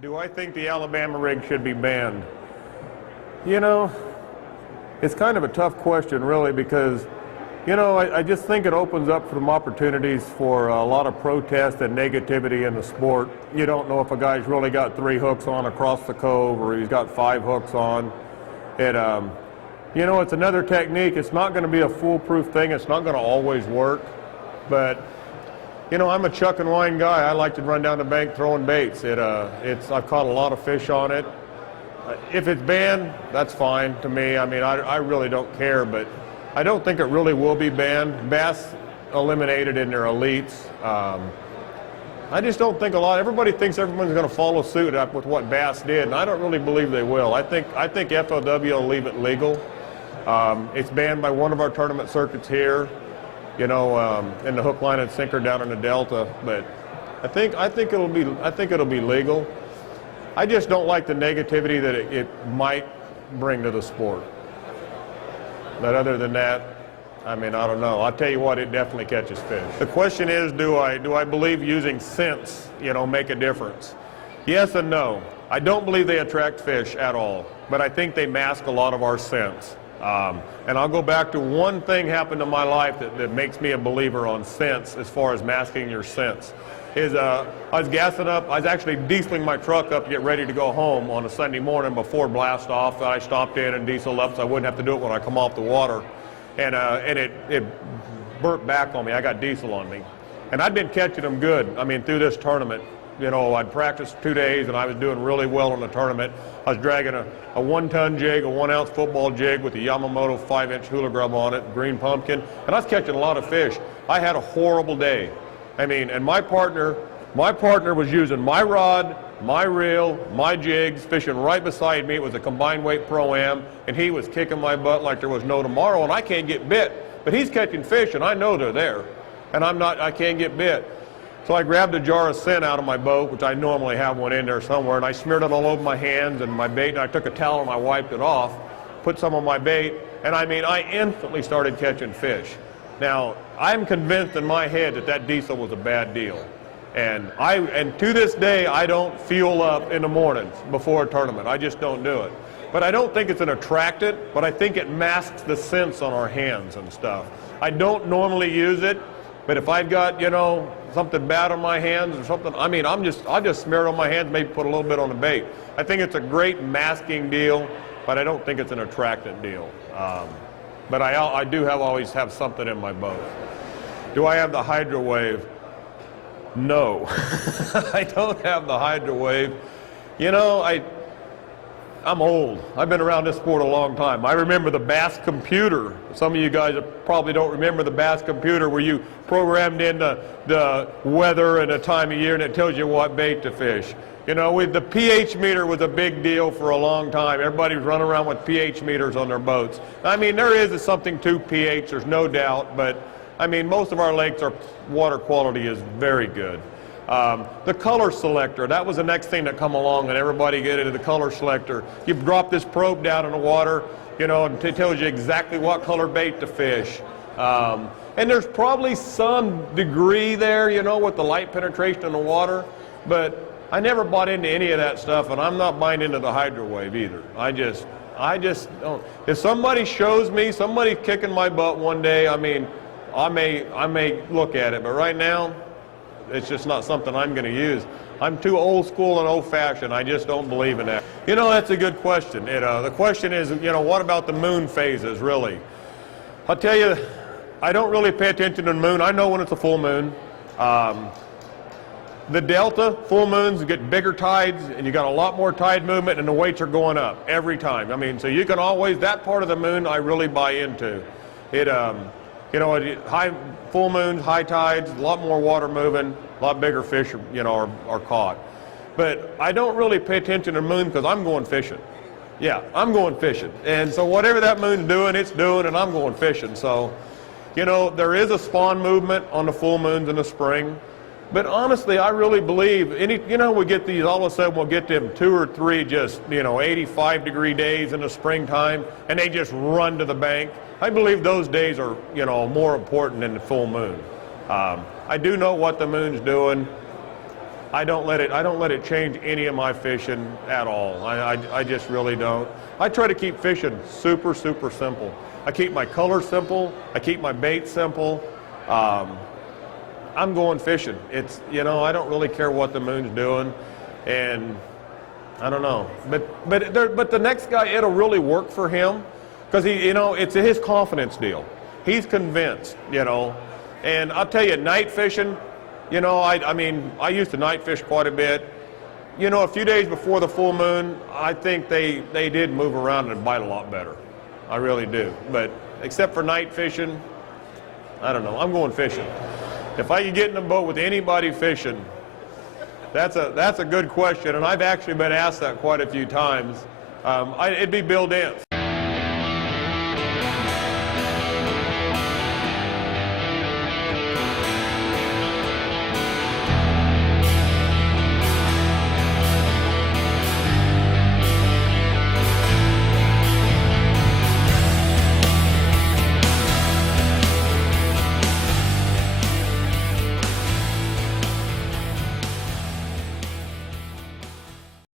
Do I think the Alabama rig should be banned? You know, it's kind of a tough question, really, because, you know, I just think it opens up some opportunities for a lot of protest and negativity in the sport. You don't know if a guy's really got 3 hooks on across the cove or he's got 5 hooks on. You know, it's another technique. It's not going to be a foolproof thing. It's not going to always work, but you know, I'm a chuck and wind guy. I like to run down the bank throwing baits. I've caught a lot of fish on it. If it's banned, that's fine to me. I mean, I really don't care, but I don't think it really will be banned. Bass eliminated in their elites. I just don't think everybody thinks everyone's going to follow suit up with what Bass did, and I don't really believe they will. I think FOW will leave it legal. It's banned by one of our tournament circuits here, you know, in the hook, line, and sinker down in the Delta. But I think it'll be legal. I just don't like the negativity that it might bring to the sport. But other than that, I mean, I don't know. I'll tell you what, it definitely catches fish. The question is, do I believe using scents, you know, make a difference? Yes and no. I don't believe they attract fish at all, but I think they mask a lot of our scents. And I'll go back to one thing happened in my life that makes me a believer on scents as far as masking your scents. I was gassing up, I was actually dieseling my truck up to get ready to go home on a Sunday morning before blast off. I stopped in and dieseled up so I wouldn't have to do it when I come off the water. And it burnt back on me. I got diesel on me. And I'd been catching them good, I mean, through this tournament. You know, I'd practiced 2 days and I was doing really well in the tournament. I was dragging a 1-ton jig, a 1-ounce football jig with a Yamamoto 5-inch hula grub on it, green pumpkin, and I was catching a lot of fish. I had a horrible day. I mean, and my partner was using my rod, my reel, my jigs, fishing right beside me. It was a combined weight Pro-Am, and he was kicking my butt like there was no tomorrow, and I can't get bit. But he's catching fish, and I know they're there, and I can't get bit. So I grabbed a jar of scent out of my boat, which I normally have one in there somewhere, and I smeared it all over my hands and my bait, and I took a towel and I wiped it off, put some on my bait, and I mean, I instantly started catching fish. Now, I'm convinced in my head that diesel was a bad deal. And to this day, I don't fuel up in the mornings before a tournament. I just don't do it. But I don't think it's an attractant, but I think it masks the scents on our hands and stuff. I don't normally use it, but if I've got, you know, something bad on my hands or something, I mean, I'll just smear it on my hands, maybe put a little bit on the bait. I think it's a great masking deal, but I don't think it's an attractant deal. But I do always have something in my boat. Do I have the Hydrowave? No. I don't have the Hydrowave. You know, I'm old. I've been around this sport a long time. I remember the Bass computer. Some of you guys probably don't remember the Bass computer where you programmed in the weather and the time of year and it tells you what bait to fish. You know, the pH meter was a big deal for a long time. Everybody was running around with pH meters on their boats. I mean, there is something to pH, there's no doubt, but I mean, most of our lakes, our water quality is very good. The color selector, that was the next thing that come along, and everybody get into the color selector. You drop this probe down in the water, you know, and it tells you exactly what color bait to fish. And there's probably some degree there, you know, with the light penetration in the water, but I never bought into any of that stuff, and I'm not buying into the Hydrowave either. I just don't. If somebody shows me, somebody kicking my butt one day, I mean, I may look at it, but right now, it's just not something I'm going to use. I'm too old school and old-fashioned. I just don't believe in that. You know, that's a good question. The question is, you know, what about the moon phases, really? I'll tell you, I don't really pay attention to the moon. I know when it's a full moon. The Delta, full moons, get bigger tides, and you got a lot more tide movement, and the weights are going up every time. I mean, so you can always, that part of the moon I really buy into. You know, full moons, high tides, a lot more water moving, a lot bigger fish, you know, are caught. But I don't really pay attention to the moon because I'm going fishing. Yeah, I'm going fishing. And so whatever that moon's doing, it's doing, and I'm going fishing. So, you know, there is a spawn movement on the full moons in the spring. But honestly, I really believe, we get these, all of a sudden we'll get them 2 or 3 just, 85-degree days in the springtime, and they just run to the bank. I believe those days are, more important than the full moon. I do know what the moon's doing. I don't let it change any of my fishing at all. I just really don't. I try to keep fishing super, super simple. I keep my color simple. I keep my bait simple. I'm going fishing. It's, I don't really care what the moon's doing, and I don't know. But the next guy, it'll really work for him, because it's his confidence deal. He's convinced, And I'll tell you, night fishing, I used to night fish quite a bit. A few days before the full moon, I think they did move around and bite a lot better. I really do. But except for night fishing, I don't know. I'm going fishing. If I could get in a boat with anybody fishing, that's a good question, and I've actually been asked that quite a few times. It'd be Bill Dance.